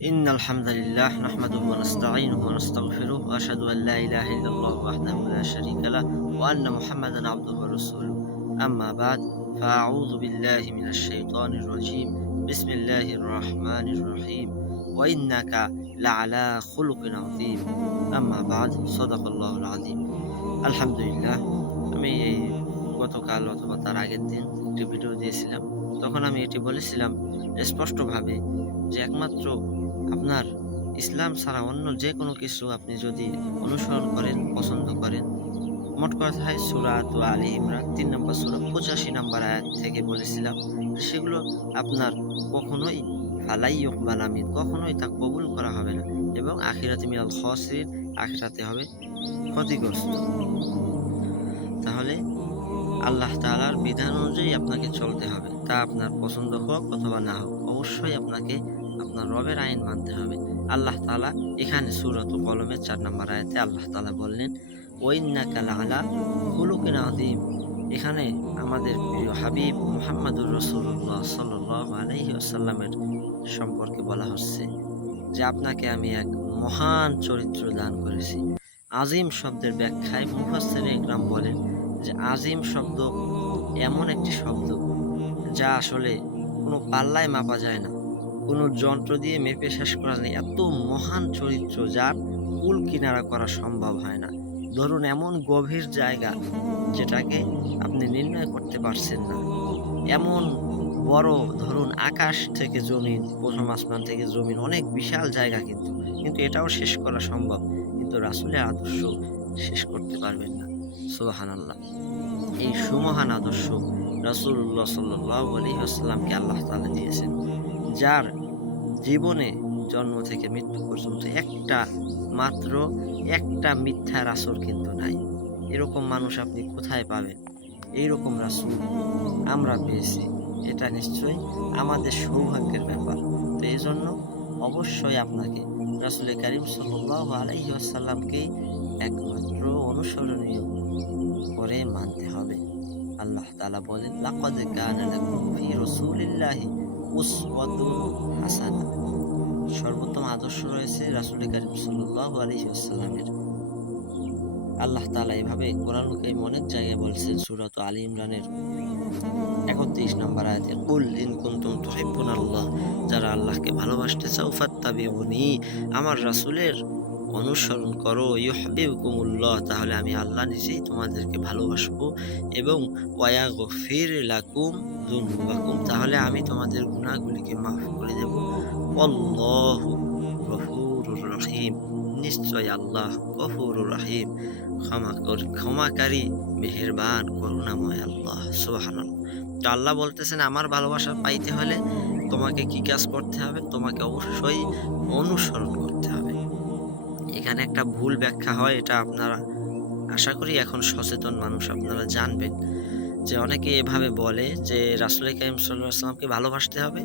إن الحمد لله نحمده ونستعينه ونستغفره وأشهد أن لا إله إلا الله وحده لا شريك له وأن محمدا عبده ورسوله. أما بعد، فأعوذ بالله من الشيطان الرجيم. بسم الله الرحمن الرحيم. وإنك لعلى خلق عظيم. أما بعد، صدق الله العظيم. আলহামদুলিল্লাহ, আমি এই গতকাল অথবা তার আগের দিন একটি ভিডিও দিয়েছিলাম। তখন আমি এটি বলেছিলাম স্পষ্টভাবে যে একমাত্র আপনার ইসলাম ছাড়া অন্য যে কোনো কিছু আপনি যদি অনুসরণ করেন, পছন্দ করেন, মোট কথায় সূরা আলে ইমরান ৩ নম্বর সূরা ৮৫ নম্বর আয়াত থেকে বলেছিলাম সেগুলো আপনার কখনোই ফালাই ইউকবাল মিন, কখনোই তা কবুল করা হবে না এবং আখিরাতে মিনাল খাসিরিন, আখিরাতে হবে ক্ষতিগ্রস্ত। তাহলে আল্লাহ তাআলার বিধান অনুযায়ী আপনাকে চলতে হবে, তা আপনার পছন্দ হোক অথবা না হোক, অবশ্যই আপনাকে আপনার রবের আইন মানতে হবে। আল্লাহ তাআলা এখানে সূরাতুল কলমের ৪ নম্বর আয়াতে আল্লাহ তাআলা বললেন, ওয়াইন্নাকা লাআলা খুলুকিন আযীম। এখানে আমাদের প্রিয় হাবিব মুহাম্মদুর রাসূলুল্লাহ সাল্লাল্লাহু আলাইহি ওয়াসাল্লামের সম্পর্কে বলা হচ্ছে যে আপনাকে আমি এক মহান চরিত্র দান করেছি। আজিম শব্দের ব্যাখ্যায় মুফাসসিরিনে ইকরাম বলেন যে আজিম শব্দ এমন একটি শব্দ যা আসলে কোনো পাল্লায় মাপা যায় না, কোনো যন্ত্র দিয়ে মেপে শেষ করা যায়। এত মহান চরিত্র যার কুল কিনারা করা সম্ভব হয় না। ধরুন এমন গভীর জায়গা যেটাকে আপনি নির্ণয় করতে পারছেন না, এমন বড়, ধরুন আকাশ থেকে জমিন, প্রথম আসমান থেকে জমিন, অনেক বিশাল জায়গা, কিন্তু এটাও শেষ করা সম্ভব, কিন্তু রাসূলের আদর্শ শেষ করতে পারবেন না। সুবহানাল্লাহ। এই সুমহান আদর্শ রাসূলুল্লাহ সাল্লাল্লাহু আলাইহি ওয়াসাল্লামকে আল্লাহ তাআলা দিয়েছেন, যার জীবনে জন্ম থেকে মৃত্যু পর্যন্ত একটা মিথ্যার আসর কিন্তু নাই। এরকম মানুষ আপনি কোথায় পাবেন? এইরকম রাসূল আমরা পেয়েছি, এটা নিশ্চয়ই আমাদের সৌভাগ্যের ব্যাপার। তো এই জন্য অবশ্যই আপনাকে রাসূল কারীম সাল্লাল্লাহু আলাইহি ওয়াসাল্লামকেই একমাত্র অনুসরণীয় করে মানতে হবে। আল্লাহ তাআলা বলেন, লাকাদ কানা লাকুম ফি রাসূলিল্লাহি উসওয়াতুন হাসানাহ। সর্বোত্তম আদর্শ রয়েছে রাসূল কারীম সাল্লাল্লাহু আলাইহি ওয়াসাল্লামের। আল্লাহ তাআলা এভাবে কোরআনুল কারীম অনেক জায়গায় বলছেন, সূরা আলে ইমরানের ৩১ নম্বর আয়াতে, কুল ইন কুনতুম তুহিব্বুনাল্লাহ, যারা আল্লাহকে ভালোবাসতে চাও, ফাত্তাবিউনি, আমার রাসূলের অনুসরণ করো, ইউহিব্বুকুমুল্লাহ, তাহলে আমি আল্লাহ নিজেই তোমাদেরকে ভালোবাসবো, এবং ওয়ায়াগফির লাকুম যুনুবাকুম, তাহলে আমি তোমাদের গুনাহগুলিকে মাফ করে দেব। আল্লাহু গফুরুর রহিম, নিশ্চয় আল্লাহ গফুরুর রহিম, ক্ষমাকারী, মেহেরবান, করুণাময় আল্লাহ। সুবহানাল্লাহ। তো আল্লাহ বলতেছেন আমার ভালোবাসা পাইতে হলে তোমাকে কি কাজ করতে হবে? তোমাকে অবশ্যই অনুসরণ করতে হবে। এখানে একটা ভুল ব্যাখ্যা হয়, এটা আপনারা আশা করি এখন সচেতন মানুষ আপনারা জানবেন, যে অনেকে এভাবে বলে যে রাসূল কারীম সাল্লাল্লাহু আলাইহি ওয়াসাল্লামকে ভালোবাসতে হবে,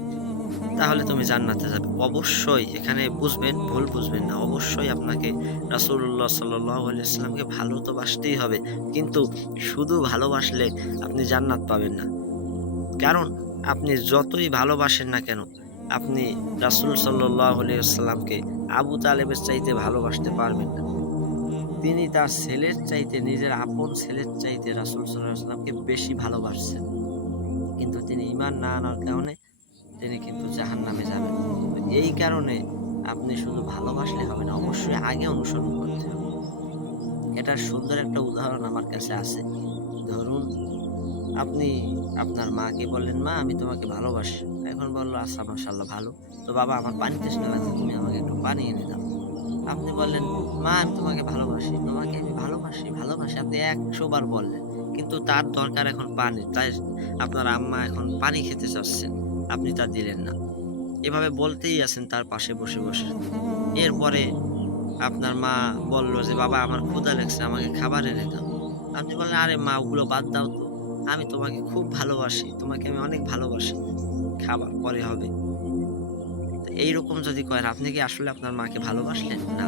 তাহলে তুমি জান্নাতে যাবে। অবশ্যই এখানে বুঝবেন, ভুল বুঝবেন না। অবশ্যই আপনাকে রাসূলুল্লাহ সাল্লাল্লাহু আলাইহি ওয়াসাল্লামকে ভালো তো বাসতেই হবে, কিন্তু শুধু ভালোবাসলে আপনি জান্নাত পাবেন না। কারণ আপনি যতই ভালোবাসেন না কেন, আপনি রাসূল সাল্লাল্লাহু আলাইহি ওয়াসাল্লামকে আবু তালেবের চাইতে ভালোবাসতে পারবেন না। তিনি তার ছেলের চাইতে, নিজের আপন ছেলের চাইতে রাসূল সাল্লাল্লাহু আলাইহি ওয়াসাল্লামকে বেশি ভালোবাসছেন, কিন্তু তিনি ঈমান না আনার কারণে তিনি কিন্তু জাহান্নামে যাবেন। তো এই কারণে আপনি শুধু ভালোবাসলে হবে না, অবশ্যই আগে অনুসরণ করতে হবে। এটার সুন্দর একটা উদাহরণ আমার কাছে আছে। ধরুন আপনি আপনার মাকে বললেন, মা আমি তোমাকে ভালোবাসি। এখন বললো, আচ্ছা মাশাআল্লাহ ভালো, তো বাবা আমার পানি তৃষ্ণা লাগছে, তুমি আমাকে একটু পানি এনে দাও। আপনি বললেন, মা আমি তোমাকে ভালোবাসি, তোমাকে আমি ভালোবাসি, আপনি ১০০ বার বললেন, কিন্তু তার দরকার এখন পানি, তাই আপনার আম্মা এখন পানি খেতে চাচ্ছেন, আপনি তা দিলেন না। এভাবে বলতেই আছেন তার পাশে বসে বসে। এরপরে আপনার মা বলল যে, বাবা আমার ক্ষুধা লাগছে, আমাকে খাবার এনে দাও। আপনি বললেন, আরে মা ওগুলো বাদ দাও তো, আমি তোমাকে খুব ভালোবাসি, তোমাকে আমি অনেক ভালোবাসি, খাবার পরে হবে। তো এইরকম যদি করেন, আপনি কি আসলে আপনার মাকে ভালোবাসলেন? না।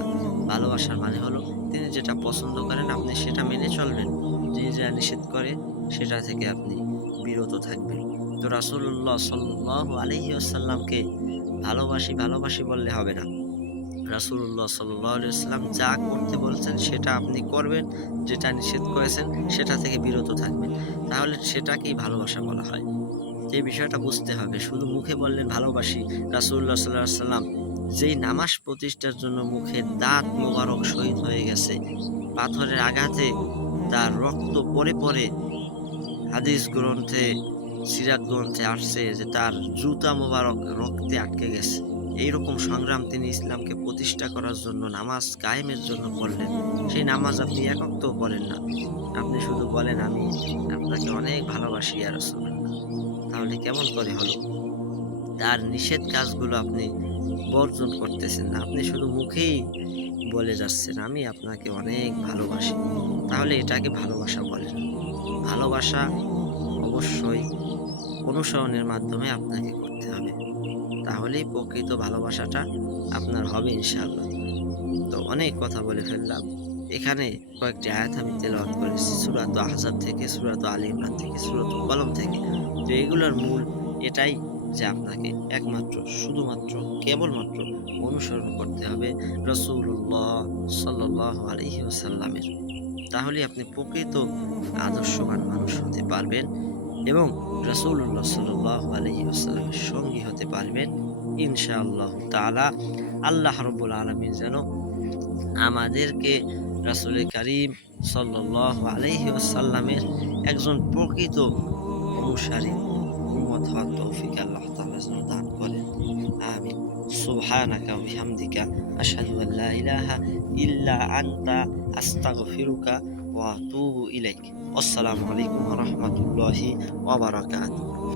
ভালোবাসার মানে হলো তিনি যেটা পছন্দ করেন আপনি সেটা মেনে চলবেন, তিনি যা নিষেধ করে সেটা থেকে আপনি বিরত থাকবেন। তো রাসূলুল্লাহ সাল্লাল্লাহু আলাইহি ওয়াসাল্লামকে ভালোবাসি ভালোবাসি বললে হবে না। রাসূলুল্লাহ সাল্লাল্লাহু আলাইহি ওয়াসাল্লাম যা করতে বলেছেন সেটা আপনি করবেন, যেটা নিষেধ করেছেন সেটা থেকে বিরত থাকবেন। তাহলে সেটাকেই ভালোবাসা বলা হয়। এই বিষয়টা বুঝতে হবে। শুধু মুখে বললেন ভালোবাসি, রাসূলুল্লাহ সাল্লাল্লাহু আলাইহি ওয়াসাল্লাম যেই নামাজ প্রতিষ্ঠার জন্য মুখের দাঁত মোবারক শহীদ হয়ে গেছে, পাথরের আঘাতে তার রক্ত পড়ে, পড়ে হাদিস গ্রন্থে, সিরাত গ্রন্থে আসছে যে তার জুতা মোবারক রক্তে আটকে গেছে। এইরকম সংগ্রাম তিনি ইসলামকে প্রতিষ্ঠা করার জন্য, নামাজ কায়েমের জন্য করলেন। সেই নামাজ আপনি এক ওয়াক্তও পড়েন না। আপনি শুধু বলেন, "আমি আপনাকে অনেক ভালোবাসি ইয়া রাসূলুল্লাহ।" তাহলে কেমন করে হলো? তার নিষেধ কাজগুলো আপনি বর্জন করতেছেন না। আপনি শুধু মুখেই বলে যাচ্ছেন, "আমি আপনাকে অনেক ভালোবাসি।" তাহলে এটাকে ভালোবাসা বলে না। ভালোবাসা অবশ্যই অনুসরণের মাধ্যমে আপনাকে করতে হবে। তাহলেই প্রকৃত ভালোবাসাটা আপনার হবে ইনশাআল্লাহ। তো অনেক কথা বলে ফেললাম। এখানে কয়েকটি আয়াত আমি তেলাওয়াত করেছি সূরাত আহজাব থেকে, সূরাত আলী ইমরান থেকে, সূরাতুল কলম থেকে। তো এগুলোর মূল এটাই যে আপনাকে একমাত্র, শুধুমাত্র, কেবলমাত্র অনুসরণ করতে হবে রাসূলুল্লাহ সাল্লাল্লাহু আলাইহি ওয়াসাল্লামের। তাহলেই আপনি প্রকৃত আদর্শবান মানুষ হতে পারবেন এবং রাসূলুল্লাহ সাল্লাল্লাহু আলাইহি ওয়াসাল্লামের সঙ্গী হতে পারবেন ইনশাআল্লাহ তাআলা। আল্লাহ রাব্বুল আলামিন যেন আমাদেরকে রাসূল কারীম সাল্লাল্লাহু আলাইহি ওয়াসাল্লামের একজন প্রকৃত অনুসারী উম্মত হওয়ার তৌফিক আল্লাহ তাআলা যেন দান করেন। আমিন। সুবহানাকা ওয়া বিহামদিকা আশহাদু আল লা ইলাহা ইল্লা আনতা আস্তাগফিরুকা ওয়া আতুবু ইলাইক। আসসালামু আলাইকুম ওয়া রাহমাতুল্লাহি ওয়া বারাকাতুহু।